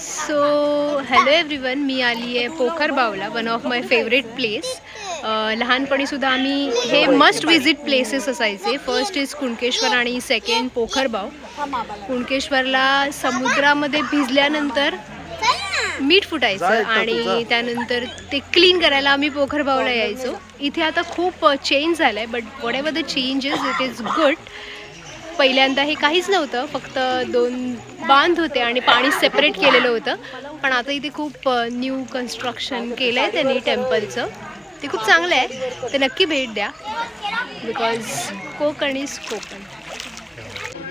So hello everyone, मी आली आहे पोखरबावला, one of my favourite place. लहानपणीसुद्धा आम्ही हे मस्ट विजिट प्लेसेस असायचे. फर्स्ट इज कुणकेश्वर आणि सेकंड पोखरबाव. कुणकेश्वरला समुद्रामध्ये भिजल्यानंतर मीठ फुटायचं आणि त्यानंतर ते क्लीन करायला आम्ही पोखरबावला यायचो. इथे आता खूप चेंज झालं आहे, but what ever the changes it is good. पहिल्यांदा हे काहीच नव्हतं, फक्त 2 बांध होते आणि पाणी सेपरेट केलेलं होतं. पण आता इथे खूप न्यू कन्स्ट्रक्शन केलं आहे त्यांनी टेम्पलचं. ते खूप चांगलं आहे, ते नक्की भेट द्या, because Konkan is Konkan.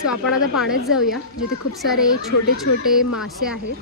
So आपण आता पाण्यात जाऊया, जिथे खूप सारे छोटे छोटे मासे आहेत.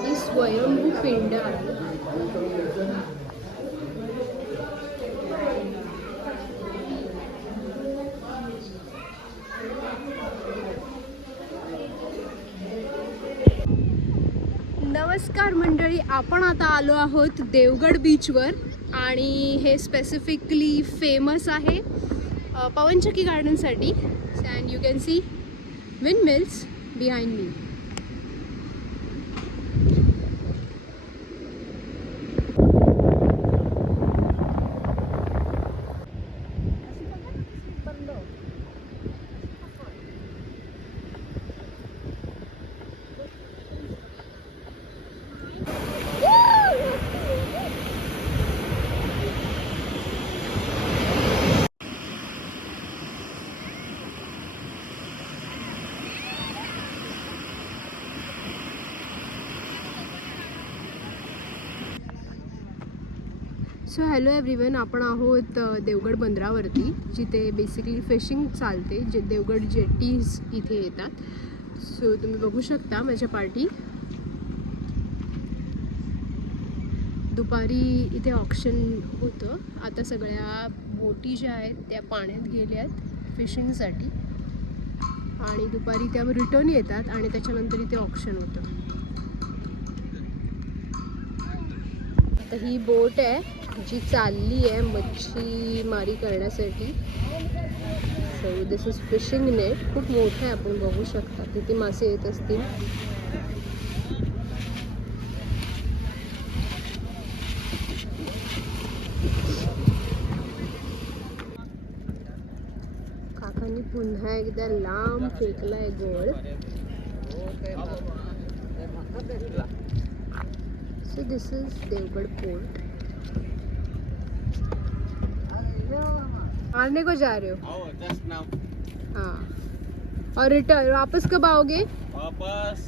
ही स्वयंभू पिंड आहे. नमस्कार मंडळी, आपण आता आलो आहोत देवगड बीचवर आणि हे स्पेसिफिकली फेमस आहे पवनचक्की गार्डनसाठी. And you can see windmills behind me. So hello everyone, आपण आहोत देवगड बंदरावरती, जिथे बेसिकली फिशिंग चालते. जे देवगड जेटीज इथे येतात. सो तुम्ही बघू शकता माझ्या पाठी. दुपारी इथे ऑक्शन होतं. आता सगळ्या बोटी ज्या आहेत त्या पाण्यात गेल्यात फिशिंगसाठी आणि दुपारी त्या रिटर्न येतात आणि त्याच्यानंतर इथे ऑक्शन होतं. आता ही बोट आहे जी चालली आहे मच्छीमारी करण्यासाठी. So this is fishing net. खूप मोठं आहे, आपण बघू शकता किती मासे येत असतील. काकांनी पुन्हा एकदा लांब फेकलाय गोळ. So this is Devgad port. मारने को जा रहे हो? Just now. हाँ. और रिटर्न वापस कब आओगे? वापस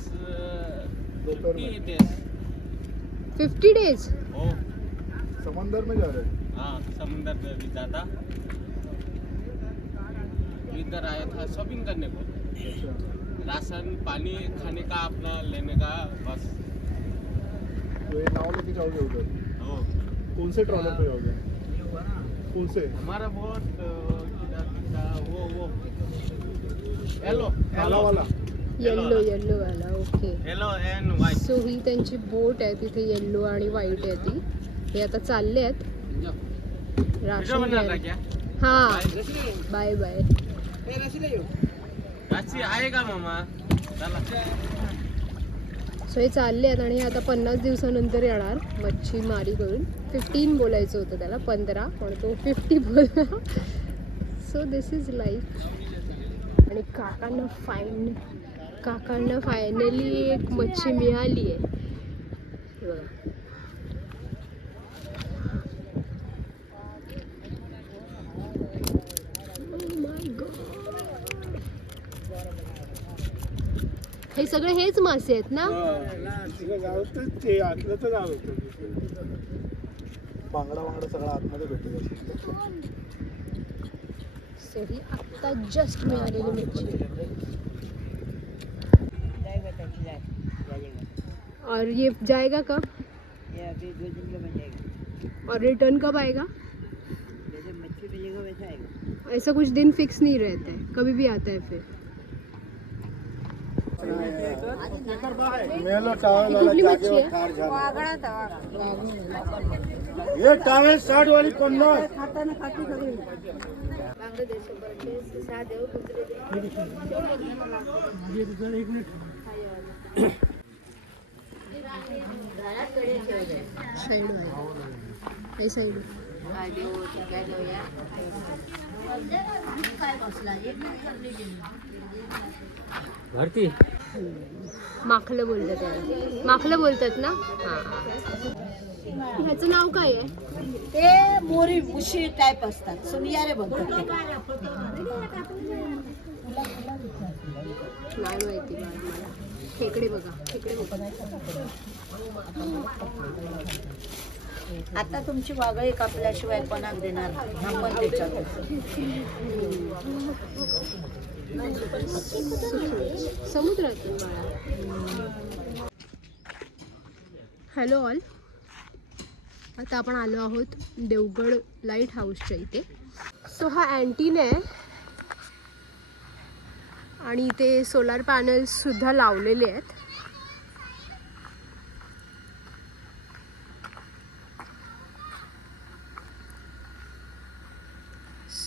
50 डेज. ओ समंदर में जा रहे हैं. हाँ, समुंदर में भी जाता. इधर आया था शॉपिंग करने को. अच्छा. राशन पानी खाने का अपना लेने का बस. तो ये नाव लेके जाओगे उधर? हो. कौन से ट्रॉलर पे जाओगे? कौन से? हमारा बोट वो येलो काला वाला. येल्लो येल्लो वाला. Okay. Yellow and white. So ही त्यांची बोट आहे, तिथे येल्लो आणि व्हाईट आहे ती. हे आता चालले आहेत राशन घ्यायला. क्या हाँ, बाय बाय. राशी आएगा मामा. चला. सो हे चालले आहेत आणि हे आता 50 दिवसानंतर येणार मच्छीमारी करून. 15 बोलायचं होतं त्याला, 15, पण तो 50 बोलला. So this is life. आणि काकांना फायनली एक मच्छी मिळाली आहे. बघा. हे सगळे हेच मासे आहेत ना? तिथं गाव होतं ते आतलं तर गाव होतं. बांगडा बांगडा सगळं आतमध्ये भेटत. सही आता जस्ट मिळालेली मिरची. और ये जाएगा कब? ये अभी 2 दिन में बन जाएगा। और रिटर्न कब आएगा? जैसे मच्छी मिलेगा वैसा आएगा। ऐसा कुछ दिन फिक्स नहीं रहता है, कभी भी आता है फिर. मेलो टावेल वाला कुठली मच्छी जागेवर आहे? ठार झाला. हे टावेल 60 वाली 50. साइड वाली. हे साइड. भरती माखलं बोलतात त्याला. माखलं बोलतात ना? हां. ह्याचं नाव काय आहे? ते मोरी मुशी टाईप असतात, सुनियारे बनतात ते. नाही माहिती मला. खेकडे बघा, खेकडे बघा. आता तुमची वागळी कापल्याशिवाय कोणाक देणार नाही. आपण त्याच्यात समुद्रातून बाळा. Hello all. आता आपण आलो आहोत देवगड लाईट हाऊसच्या इथे. सो हा अँटीन आहे आणि इथे सोलार पॅनल्स सुद्धा लावलेले आहेत.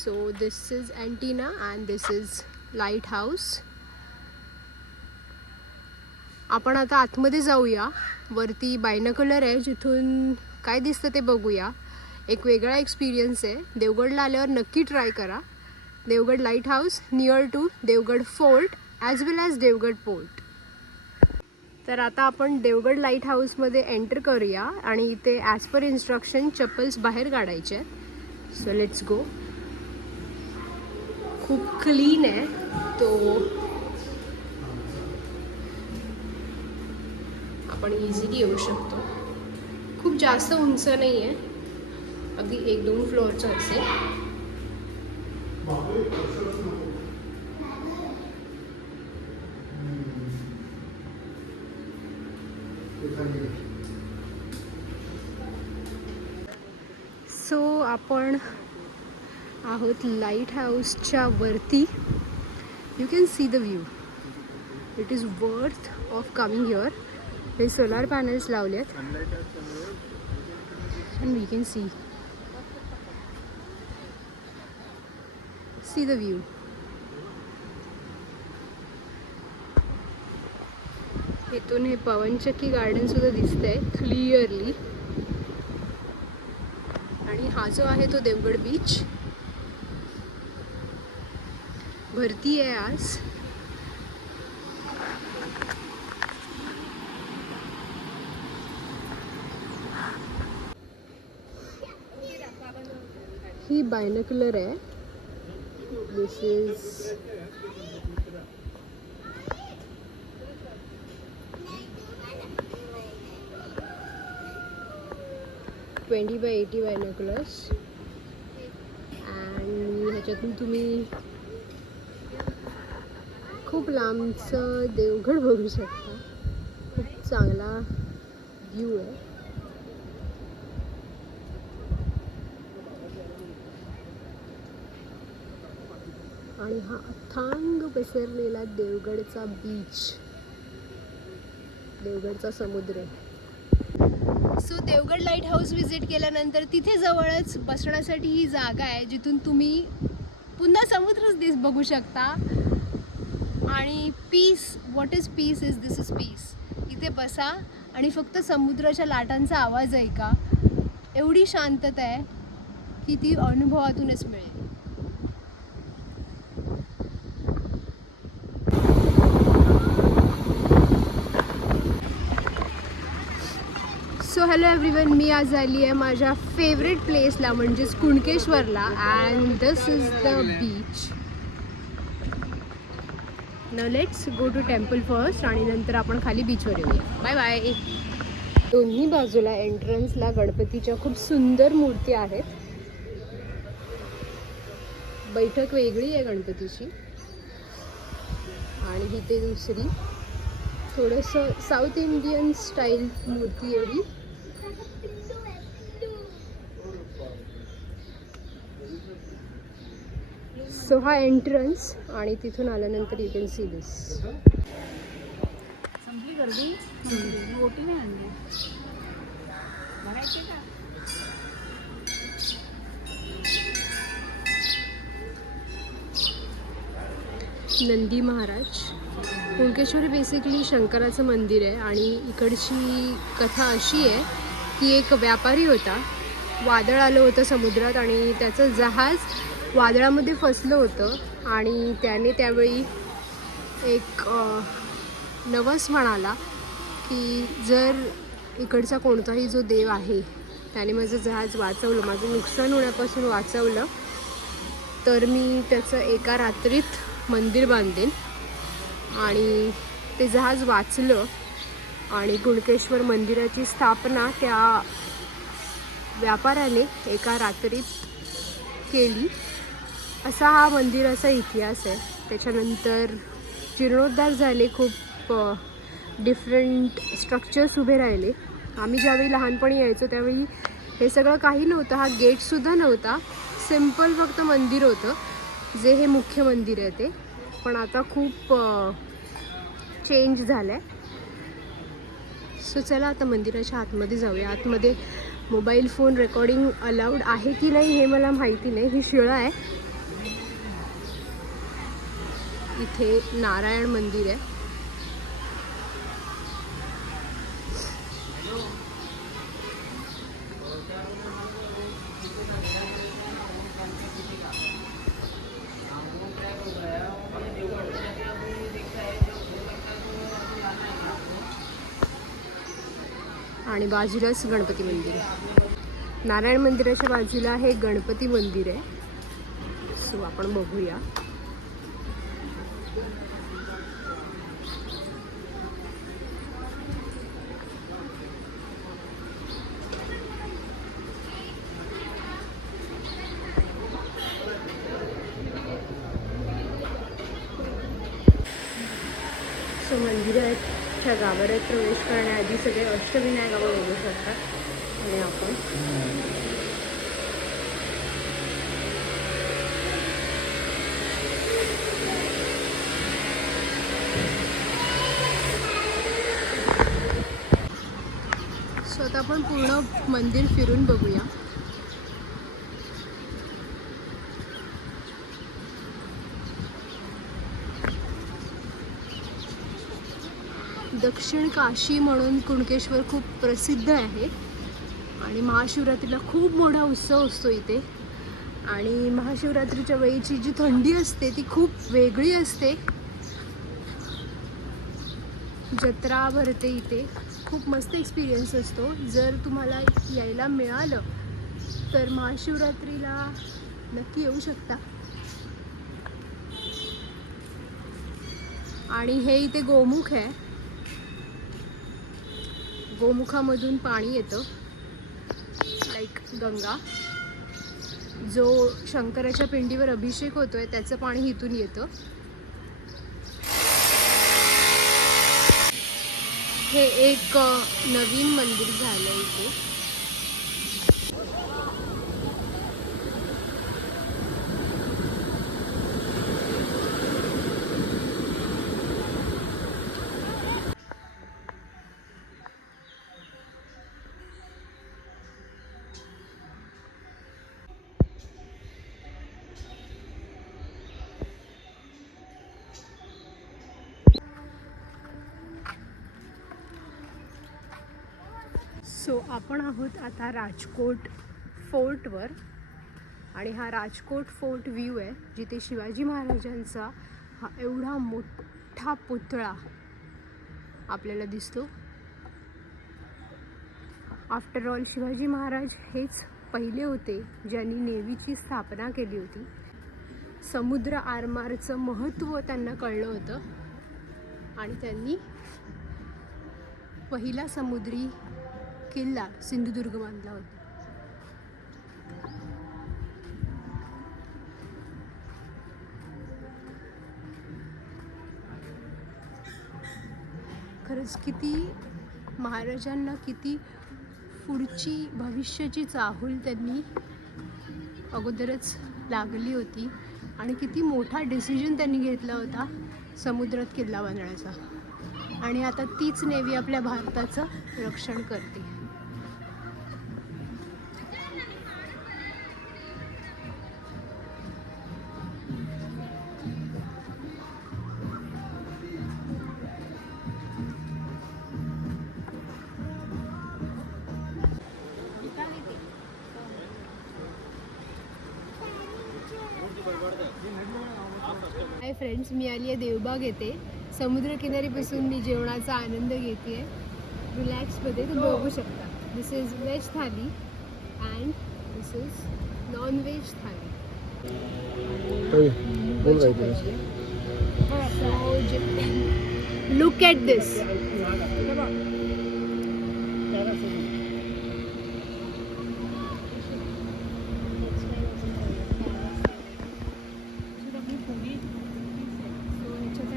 So this is antenna and this is lighthouse. आपण आता आतमध्ये जाऊया. वरती बायनोक्युलर आहे जिथून काय दिसतं ते बघूया. एक वेगळा एक्सपिरियन्स आहे. देवगडला आल्यावर नक्की ट्राय करा. Devgad lighthouse near to Devgad fort as well as Devgad port. तर आता आपण देवगड लाईट हाऊसमध्ये एंटर करूया आणि इथे ॲज पर इन्स्ट्रक्शन चप्पल्स बाहेर काढायचे आहेत. So let's go. खूप क्लीन आहे तो. आपण इझिली येऊ शकतो. खूप जास्त उंच नाही आहे, अगदी 1-2 फ्लोअरचं असेल. सो आपण आहोत लाईट हाऊसच्या वरती. You can see the view. It is worth of coming here. हे सोलार पॅनल्स लावले आहेत and we can see the view. इथून हे पवनचक्की गार्डन सुद्धा दिसतंय क्लिअरली. आणि हा जो आहे तो देवगड बीच. भरती आहे आज. ही बायनोक्युलर आहे. दिस इज $20 by $80 बायनोक्युलर्स. आणि ह्याच्यातून तुम्ही खूप लांबचं देवगड बघू शकता. खूप चांगला व्ह्यू आहे. आणि हा अथांग पसरलेला देवगडचा बीच, देवगडचा समुद्र. So Devgad light house visit केल्यानंतर तिथे जवळच बसण्यासाठी ही जागा आहे जिथून तुम्ही पुन्हा समुद्रच बघू शकता. आणि peace, what is peace is this is peace. इथे बसा आणि फक्त समुद्राच्या लाटांचा आवाज ऐका. एवढी शांतता आहे की ती अनुभवातूनच मिळेल. So hello everyone. मी आज आली आहे माझ्या फेवरेट प्लेसला म्हणजेच कुणकेश्वरला. And this is the beach. न let's go to temple first आणि नंतर आपण खाली बीचवर येऊया. Bye bye. दोन्ही बाजूला एंट्रन्सला गणपतीच्या खूप सुंदर मूर्ती आहेत. बैठक वेगळी आहे गणपतीची आणि ही ते दुसरी थोडंसं साऊथ इंडियन स्टाईल मूर्ती एवढी. सो हा एंट्रन्स आणि तिथून आल्यानंतर यू कॅन सी दिस. संपली गर्दी. रोटी नाही आणली बघायचे का? नंदी महाराज. कुणकेश्वर बेसिकली शंकराचं मंदिर आहे आणि इकडची कथा अशी आहे की एक व्यापारी होता. वादळ आलं होतं समुद्रात आणि त्याचं जहाज वादळामध्ये फसलं होतं आणि त्याने त्यावेळी एक नवस म्हणाला की जर इकडचा कोणताही जो देव आहे त्याने माझं जहाज वाचवलं, माझं नुकसान होण्यापासून वाचवलं, तर मी त्याचं एका रात्रीत मंदिर बांधेन. आणि ते जहाज वाचलं आणि कुणकेश्वर मंदिराची स्थापना त्या व्यापाऱ्याने एका रात्रीत केली. असा हा मंदिराचा इतिहास आहे. त्याच्यानंतर जीर्णोद्धार झाले, खूप डिफरंट स्ट्रक्चर्स उभे राहिले. आम्ही ज्यावेळी लहानपणी यायचो त्यावेळी हे सगळं काही नव्हतं. हा गेटसुद्धा नव्हता, सिम्पल फक्त मंदिर होतं जे हे मुख्य मंदिर आहे ते. पण आता खूप चेंज झालं आहे. सो चला आता मंदिराच्या आतमध्ये जाऊया. आतमध्ये मोबाईल फोन रेकॉर्डिंग अलाउड आहे की नाही हे मला माहिती नाही. ही शिळा आहे. इथे नारायण मंदिर आहे. आणि बाजूलाच गणपती मंदिर आहे. नारायण मंदिराच्या बाजूला हे गणपती मंदिर आहे. सो आपण बघूया. सो मंदिरात च्या गाभाऱ्यात प्रवेश करण्याआधी सगळे अष्टविनायक आपण बघू शकतात. आणि आपण सो आता आपण पूर्ण मंदिर फिरून बघूया. दक्षिण काशी म्हणून कुणकेश्वर खूप प्रसिद्ध आहे आणि महाशिवरात्रीला खूप मोठा उत्सव असतो इथे. आणि महाशिवरात्रीच्या वेळीची जी थंडी असते ती खूप वेगळी असते. जत्रा भरते इथे, खूप मस्त एक्सपिरियन्स असतो. जर तुम्हाला यायला मिळालं तर महाशिवरात्रीला नक्की येऊ शकता. आणि हे इथे गोमुख आहे. गोमुखामधून पाणी येतं लाईक गंगा. जो शंकराच्या पिंडीवर अभिषेक होतोय त्याचं पाणी इथून येतं. हे एक नवीन मंदिर झालं इथे. सो आपण आहोत आता राजकोट फोर्टवर. आणि हा राजकोट फोर्ट व्ह्यू आहे जिथे शिवाजी महाराजांचा हा एवढा मोठा पुतळा आपल्याला दिसतो. आफ्टर ऑल शिवाजी महाराज हेच पहिले होते ज्यांनी नेव्हीची स्थापना केली होती. समुद्र आरमाराचं महत्त्व त्यांना कळलं होतं आणि त्यांनी पहिला समुद्री किल्ला सिंधुदुर्ग बांधला होता. खरंच किती महाराजांना किती पुढची भविष्याची चाहूल त्यांनी अगोदरच लागली होती आणि किती मोठा डिसिजन त्यांनी घेतला होता समुद्रात किल्ला बांधण्याचा. आणि आता तीच नेव्ही आपल्या भारताचं रक्षण करते. हाय फ्रेंड्स, मी आली आहे देवबाग येथे. समुद्रकिनारी बसून मी जेवणाचा आनंद घेते रिलॅक्समध्ये. तुम्ही बघू शकता. This is veg thali and this is non veg thali. Look at this.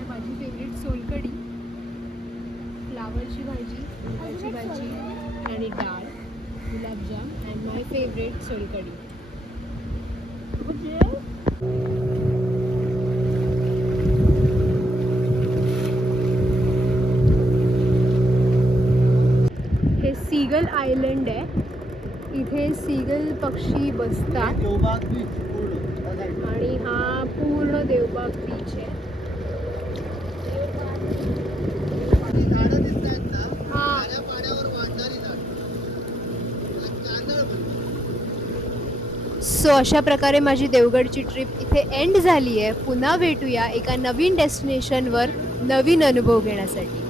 माझी फेवरेट सोलकढी, फ्लावरची भाजी, भाजी भाजी आणि डाळ, gulab jam and my favourite solkadhi. हे सीगल आयलंड आहे. इथे सीगल पक्षी बसतात आणि हा पूर्ण देवबाग बीच आहे. सो अशा प्रकारे माझी देवगडची ट्रिप इथे एंड झाली आहे. पुन्हा भेटूया एका नवीन डेस्टिनेशनवर नवीन अनुभव घेण्यासाठी.